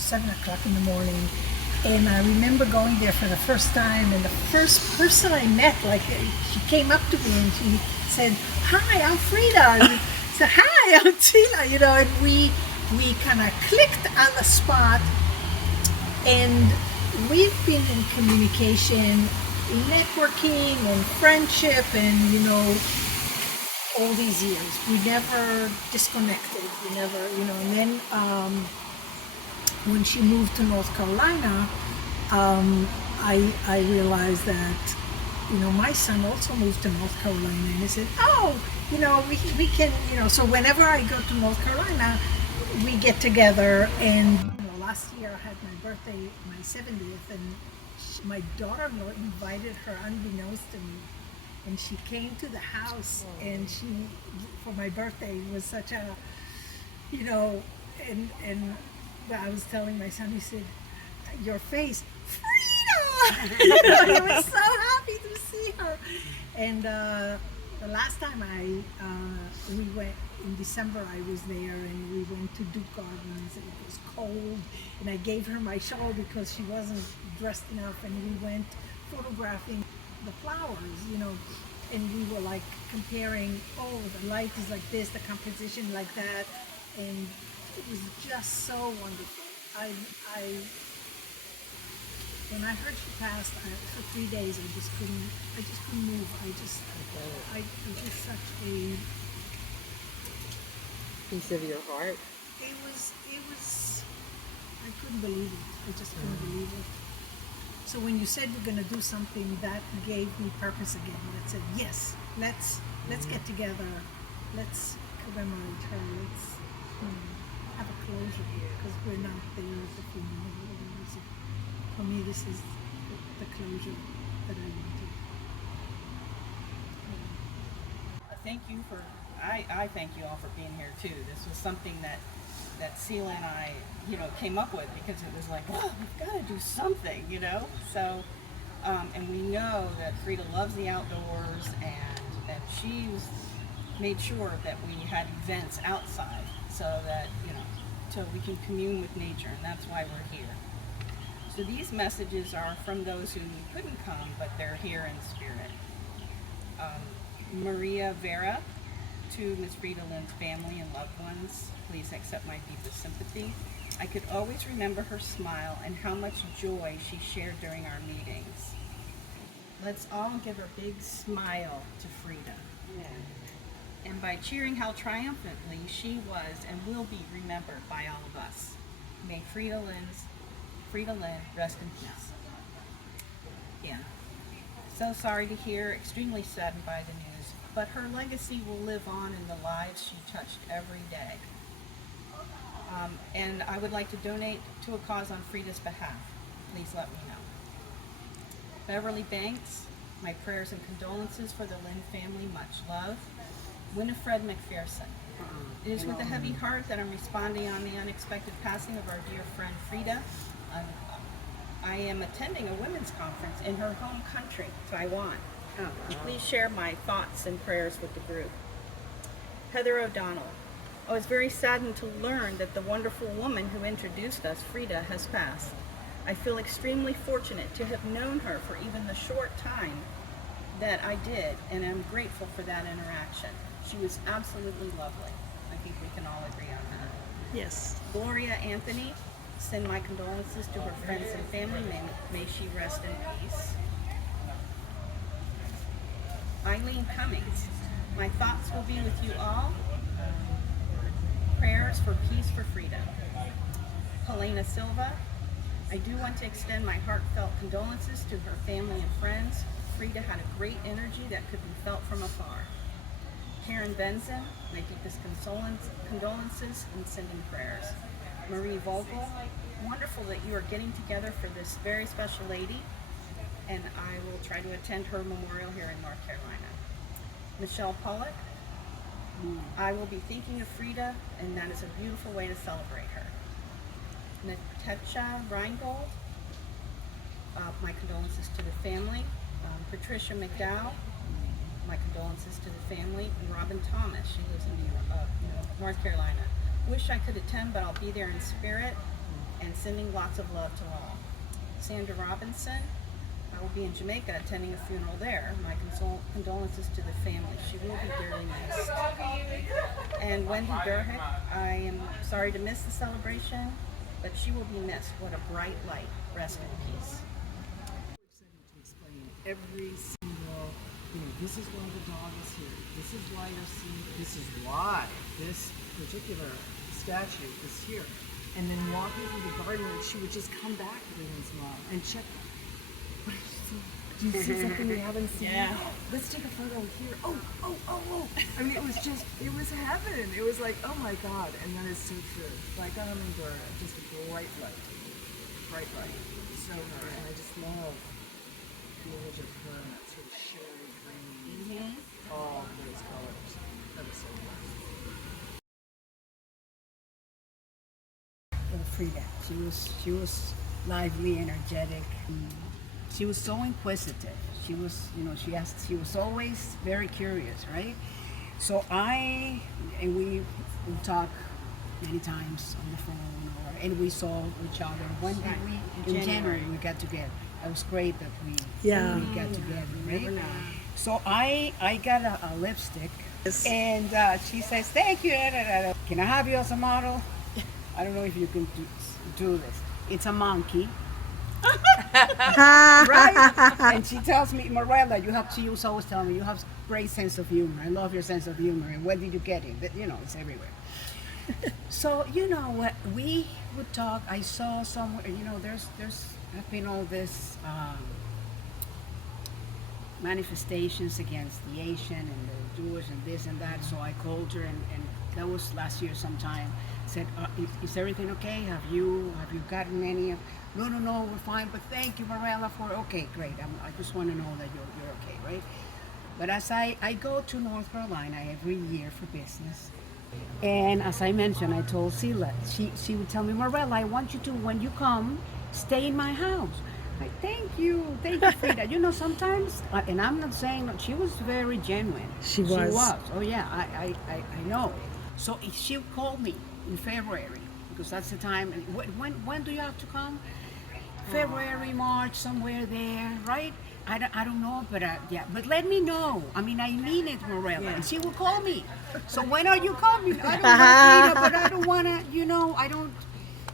7 o'clock in the morning. And I remember going there for the first time, and the first person I met, like, she came up to me and she said, "Hi, I'm Frieda." And I said, "Hi, I'm Tina," and we kind of clicked on the spot, and we've been in communication, networking and friendship, and all these years. We never disconnected. We never, and then when she moved to North Carolina, I realized that, my son also moved to North Carolina, and I said, "Oh, we can, so whenever I go to North Carolina, we get together." And last year I had my birthday, my 70th, and my daughter-in-law invited her unbeknownst to me, and she came to the house, and for my birthday, it was such a, and I was telling my son, he said, "Your face, Frieda!" I was so happy to see her. And the last time we went in December, I was there, and we went to Duke Gardens, and it was cold, and I gave her my shawl because she wasn't dressed enough, and we went photographing the flowers, and we were like comparing, the light is like this, the composition like that, and it was just so wonderful. When I heard she passed, for 3 days I just couldn't move. It was such a piece of your heart. It was. I couldn't believe it. I just couldn't believe it. So when you said we're going to do something, that gave me purpose again. I said, yes, let's get together. Let's commemorate her. Let's have a closure here, because we're not there at the funeral. So for me, this is the closure that I wanted. Thank you I thank you all for being here too. This was something that Celia and I, came up with, because it was like, oh, we've got to do something, So, and we know that Frieda loves the outdoors, and that she's made sure that we had events outside, so that, so we can commune with nature, and that's why we're here. So these messages are from those who couldn't come, but they're here in spirit. Maria Vera, to Ms. Freida Lin's family and loved ones, please accept my deepest sympathy. I could always remember her smile and how much joy she shared during our meetings. Let's all give a big smile to Frieda. Yeah. And by cheering how triumphantly she was and will be remembered by all of us. May Freida Lin rest in peace. Yeah. So sorry to hear, extremely saddened by the news, but her legacy will live on in the lives she touched every day. And I would like to donate to a cause on Frieda's behalf. Please let me know. Beverly Banks, my prayers and condolences for the Lin family, much love. Winifred McPherson. It is with a heavy heart that I'm responding on the unexpected passing of our dear friend Frieda. I am attending a women's conference in her home country, Taiwan. Please share my thoughts and prayers with the group. Heather O'Donnell. I was very saddened to learn that the wonderful woman who introduced us, Frieda, has passed. I feel extremely fortunate to have known her for even the short time that I did, and I'm grateful for that interaction. She was absolutely lovely. I think we can all agree on that. Yes. Gloria Anthony, send my condolences to her friends and family. May she rest in peace. Eileen Cummings, my thoughts will be with you all. Prayers for peace for Frieda. Helena Silva, I do want to extend my heartfelt condolences to her family and friends. Frieda had a great energy that could be felt from afar. Karen Benson, my deepest condolences and sending prayers. Marie Vogel, wonderful that you are getting together for this very special lady, and I will try to attend her memorial here in North Carolina. Michelle Pollock, I will be thinking of Frieda, and that is a beautiful way to celebrate her. Natecha Reingold, my condolences to the family. Patricia McDowell, my condolences to the family. And Robin Thomas, she lives in North Carolina. Wish I could attend, but I'll be there in spirit. and sending lots of love to all. Sandra Robinson, I will be in Jamaica attending a funeral there. My condolences to the family. She will be dearly missed. And Wendy Burhick, I am sorry to miss the celebration, but she will be missed. What a bright light. Rest in peace. To explain every single thing. This is why the dog is here. This is why you're seeing. This is why this particular statue is here. And then walking through the garden, she would just come back every once in a while and check. Do you see something we haven't seen? Yeah. Let's take a photo here. Oh. I mean, it was heaven. It was like, oh my God. And that is so true. Like a hummingbird, just a bright light. Bright light. So her. And I just love the image of her and that sort of shimmery green. All those colors. That was so nice. Well, Frieda, she was lively, energetic. She was so inquisitive. She was, she was always very curious, right? So we talk many times on the phone, and we saw each other. When did we? In January we got together. It was great that we got together, right? So I got a lipstick, and she says, "Thank you. Can I have you as a model?" I don't know if you can do this. It's a monkey. Right? And she tells me, Morella, she was always telling me, you have great sense of humor. I love your sense of humor. And where did you get it? But, it's everywhere. So, what we would talk, I saw somewhere, there's been all this manifestations against the Asian and the Jewish and this and that. So I called her, and that was last year sometime. Said, is everything okay? Have you gotten any of? No, we're fine. But thank you, Morella, for okay, great. I just want to know that you're okay, right? But as I go to North Carolina every year for business, and as I mentioned, I told Sila, she would tell me, Morella, I want you to, when you come, stay in my house. Thank you, Frieda. Sometimes, and I'm not saying that she was very genuine. She was. Oh yeah, I know. So she called me in February, because that's the time. When do you have to come? February, March, somewhere there, right? I don't know, but yeah. But let me know. I mean, I mean it, Morella. Yeah. And she will call me. So when are you coming? I don't know, Frieda, but I don't want to. I don't.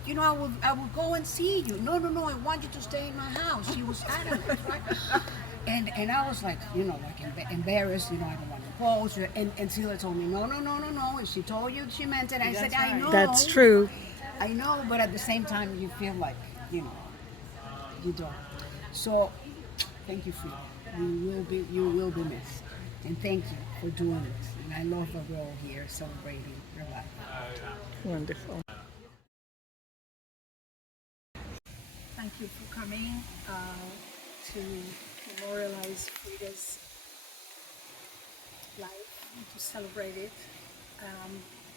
I will go and see you. No, I want you to stay in my house. She was adamant, right? And I was like, embarrassed. I don't want to pose. And Sila told me, no. If she told you, she meant it. I said, right. I know. That's true. I know, but at the same time, you feel like, you don't. So, thank you, Frieda. You will be missed. And thank you for doing this. And I love that we're all here celebrating your life. Wonderful. Thank you for coming to memorialize Frieda's life and to celebrate it.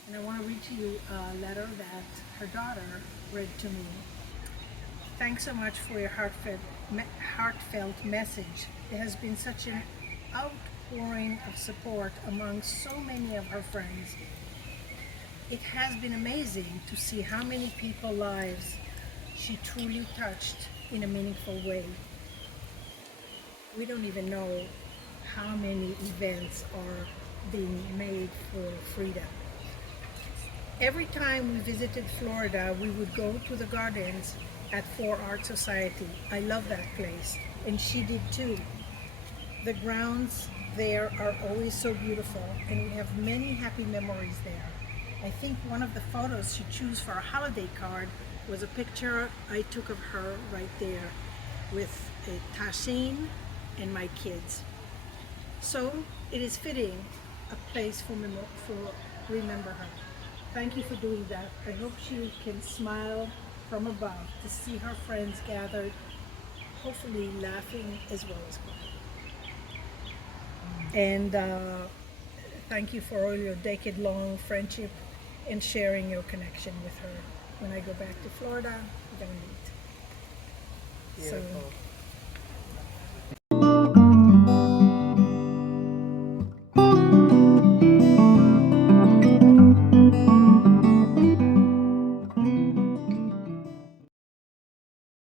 And I want to read to you a letter that her daughter read to me. Thanks so much for your heartfelt message. There has been such an outpouring of support among so many of her friends. It has been amazing to see how many people's lives she truly touched in a meaningful way. We don't even know how many events are being made for Frieda. Every time we visited Florida, we would go to the gardens at 4 Art Society. I love that place, and she did too. The grounds there are always so beautiful, and we have many happy memories there. I think one of the photos she chose for a holiday card was a picture I took of her right there with a tashine and my kids. So it is fitting a place for remember her. Thank you for doing that. I hope she can smile from above to see her friends gathered, hopefully laughing as well as crying. And thank you for all your decade-long friendship and sharing your connection with her. When I go back to Florida, we're going to meet. Beautiful. So